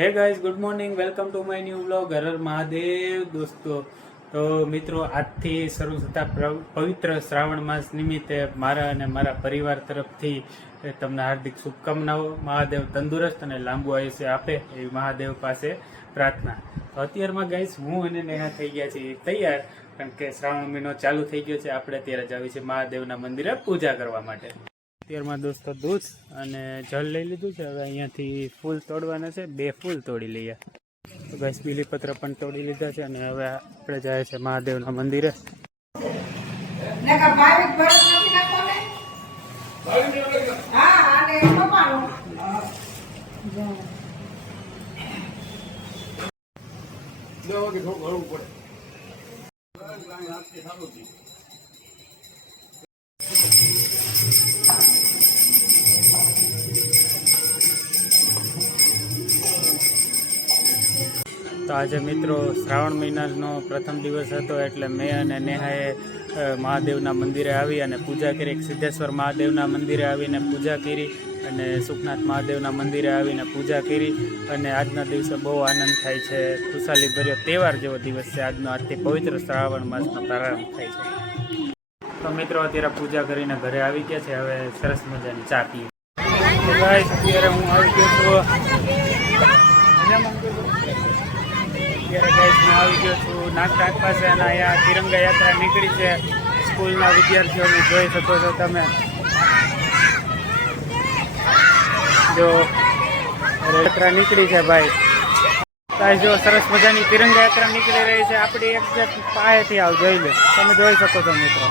હે guys, good morning, welcome to my new vlog. હર હર મહાદેવ દોસ્તો. તો મિત્રો, આજથી શરૂ થતા પવિત્ર શ્રાવણ માસ નિમિત્તે મારા અને મારા પરિવાર તરફથી તમને હાર્દિક શુભકામનાઓ. મહાદેવ તંદુરસ્ત અને લાંબુ આયુષ્ય આપે એવી મહાદેવ પાસે પ્રાર્થના. તો અત્યારમાં ગાઈઝ, હું અને નેહા થઈ ગયા છીએ તૈયાર, કારણ કે શ્રાવણ મહિનો ચાલુ થઈ ગયો છે. આપણે અત્યારે જ આવી છે મહાદેવના મંદિરે પૂજા કરવા માટે. અત્યારમાં દોસ્તો દૂધ અને જળ લઈ લીધું છે. હવે અહીંયાથી ફૂલ તોડવાના છે. 2 ફૂલ તોડી લઈએ. તો બસ બીલીપત્ર પણ તોડી લીધા છે અને હવે આપણે જાય છે મહાદેવના મંદિરે. તો આજે મિત્રો શ્રાવણ મહિનાનો પ્રથમ દિવસ હતો, એટલે મેં અને નેહાએ મહાદેવના મંદિરે આવી અને પૂજા કરી. સિદ્ધેશ્વર મહાદેવના મંદિરે આવીને પૂજા કરી અને સુખનાથ મહાદેવના મંદિરે આવીને પૂજા કરી. અને આજના દિવસે બહુ આનંદ થાય છે. ખુશાલી ભર્યો તહેવાર જેવો દિવસ છે આજનો. આજથી પવિત્ર શ્રાવણ માસનો પ્રારંભ થાય છે. તો મિત્રો, અત્યારે પૂજા કરીને ઘરે આવી ગયા છે. હવે સરસ મજાની ચા પીએ. અત્યારે હું આવી ગયો છું આવી ગયો છું નાગટાંક પાસે, અને અહીંયા તિરંગા યાત્રા નીકળી છે. સ્કૂલના વિદ્યાર્થીઓને જોઈ શકો છો તમે. જો યાત્રા નીકળી છે ભાઈ, જો સરસ મજાની તિરંગા યાત્રા નીકળી રહી છે. આપણી એક્ઝેક્ટ પાસેથી આવ જોઈ લે, તમે જોઈ શકો છો મિત્રો.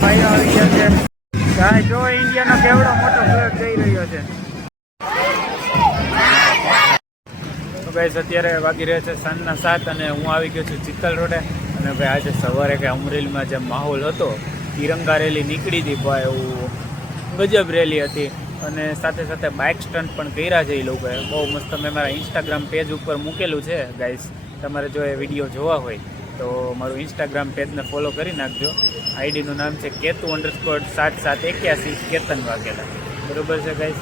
ભાઈઓ આવી ગયા છે. જો ઇન્ડિયાનો કેવડો મોટો ફ્લેગ જઈ રહ્યો છે. ગાઈસ, અત્યારે વાગી રહ્યા છે સાંજના 7 અને હું આવી ગયો છું ચિત્તલ રોડે. અને ભાઈ આજે સવારે કે અમરેલીમાં જે માહોલ હતો, તિરંગા રેલી નીકળી હતી ભાઈ, એવું ગજબ રેલી હતી. અને સાથે સાથે બાઇક સ્ટન્ટ પણ કર્યા છે એ લોકોએ, બહુ મસ્ત. મેં મારા ઇન્સ્ટાગ્રામ પેજ ઉપર મૂકેલું છે ગાઈસ. તમારે જો એ વિડીયો જોવા હોય તો મારું ઇન્સ્ટાગ્રામ પેજને ફોલો કરી નાખજો. આઈડીનું નામ છે ketu_7781 કેતન વાઘેલા. બરોબર છે ગાઈસ.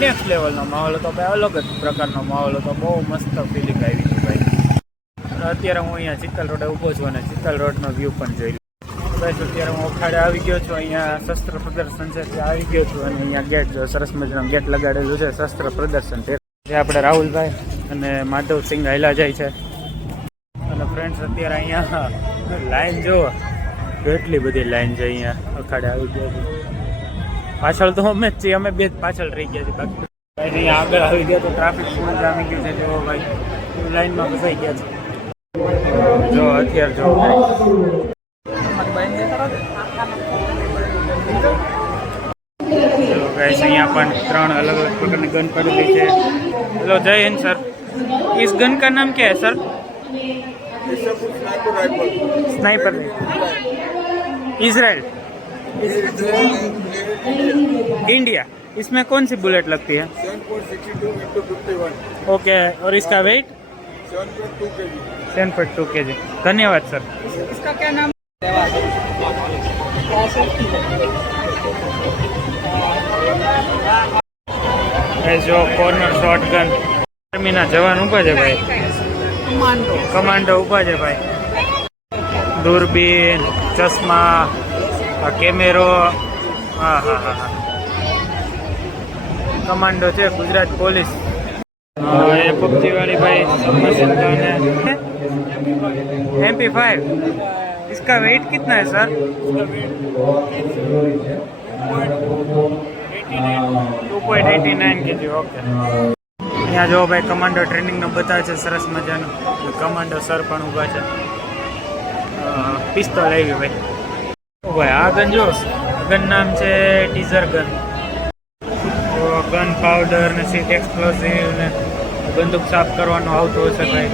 નેક્સ્ટ લેવલનો માહોલ હતો ભાઈ, અલગ જ પ્રકારનો માહોલ હતો. બહુ મસ્ત ફિલિંગ આવી હતી ભાઈ. અત્યારે હું અહીંયા ચિત્તલ રોડે ઊભો છું અને ચિત્તલ રોડનો વ્યૂ પણ જોઈ લઉં. બસ અત્યારે હું અખાડે આવી ગયો છું. અહીંયા શસ્ત્ર પ્રદર્શન છે ત્યાં આવી ગયો છું. અને અહીંયા ગેટ જો સરસ મજાનું ગેટ લગાડેલું છે શસ્ત્ર પ્રદર્શન. જે આપણે રાહુલભાઈ અને માધવસિંહ હાલ્યા જાય છે. અને ફ્રેન્ડ્સ, અત્યારે અહીંયા લાઈન જુઓ, કેટલી બધી લાઈન છે અહીંયા. અખાડે આવી ગયા છે. પાછળ તો અમે જ છીએ, અમે બે જ પાછળ રહી ગયા છીએ. બાકી અહીંયા આગળ આવી ગયા તો ટ્રાફિક ફૂલ જામી ગયું છે. જો ભાઈ, લાઈનમાં ફસાઈ ગયા છે. જો અત્યારે જો અહીંયા પણ 3 अलग अलग प्रकारની गन पड़ी છે. हेलो, जय हिंद सर. इस गन का नाम क्या है सर? Sniper Israel India. इसमें कौन सी बुलेट लगती है? 7.62 × 51. ओके. और इसका वेट? 7.2 kg. धन्यवाद सर. इसका क्या नाम? जो कॉर्नर शॉट गन आर्मीना जवान ऊभा है भाई. कमांडो ऊभा है भाई. दूरबीन, चश्मा, कैमेरो. हाँ हाँ हाँ हाँ, कमांडो છે ગુજરાત પોલીસ. ये पबजी वाली भाई मशीन गन है. MP5. इसका वेट कितना है सर? 2.89 kg. ओके. અહીંયા જો ભાઈ કમાન્ડો ટ્રેનિંગનો બતાવે છે સરસ મજાનું. કમાન્ડો સર પણ ઊભા છે. પિસ્તોલ આવી ભાઈ. ભાઈ આ ગન જો, ગન નામ છે ટીઝર ગન. ગન પાવડર ને સીટ એક્સપ્લોઝિવ ને બંદૂક સાફ કરવાનું આવતું હશે ભાઈ.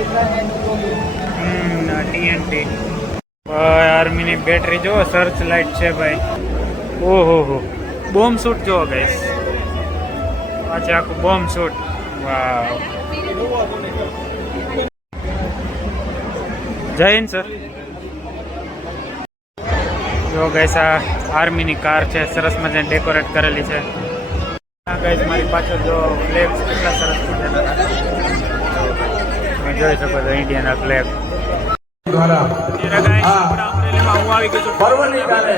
TNT. આર્મીની બેટરી જો, સર્ચ લાઇટ છે ભાઈ. ઓહો હો, બોમ્બ શૂટ જો ગાઈસ. આ છે આખું બોમ્બ શૂટ. વાવ. જય હિન્દ સર. જો ગાઈસ, આ આર્મીની કાર છે, સરસ મજાની ડેકોરેટ કરેલી છે. ગાઈસ મારી પાછળ જો ફ્લેગ છે કેટલા સરસ મજાના તમે જોઈ શકો છો ઇન્ડિયાના ફ્લેગ. દ્વારા અત્યારે ગાઈસ આપણા અમરેલીમાં હું આવી ગયો છું પર્વની કાલે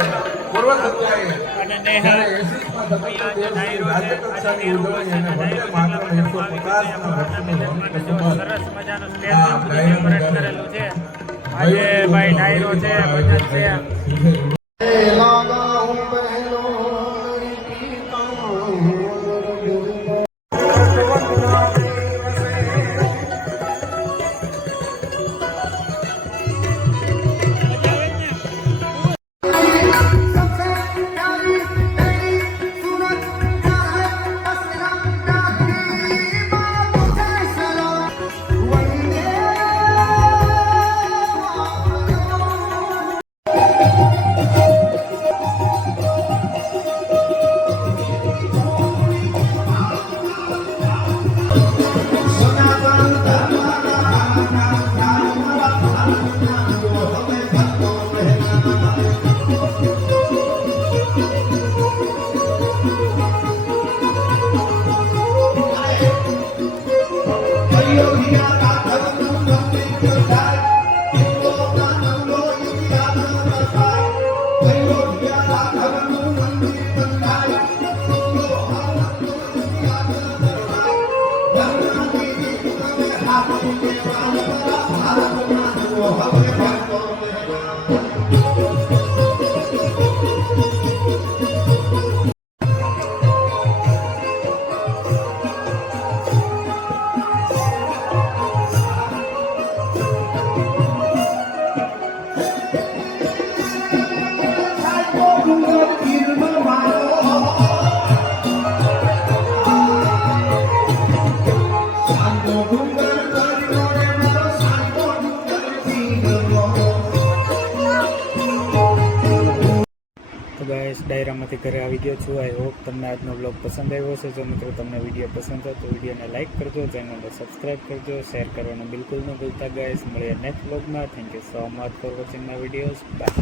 પૂર્વ કક્ષાએ અને નેહા અહીંયા જે ડાયરો છે આજે નેહરુ છે અને ડાયરો સરસ મજાનું સ્ટેજ ડેકોરેટ કરેલું છે. આજે ભાઈ ડાયરો છે ભજન છે. તો ગાઈસ ડાયરામાંથી ઘરે આવી ગયો છું. આઈ હોપ તમને આજનો બ્લોગ પસંદ આવ્યો હશે. જો મિત્રો તમને વિડીયો પસંદ હોય તો વિડીયોને લાઇક કરજો, ચેનલને સબસ્ક્રાઈબ કરજો, શેર કરવાનું બિલકુલ ન ભૂલતા ગાઈસ. મળીએ નેક્સ્ટ બ્લોગમાં. Thank you so much for watching my videos. By.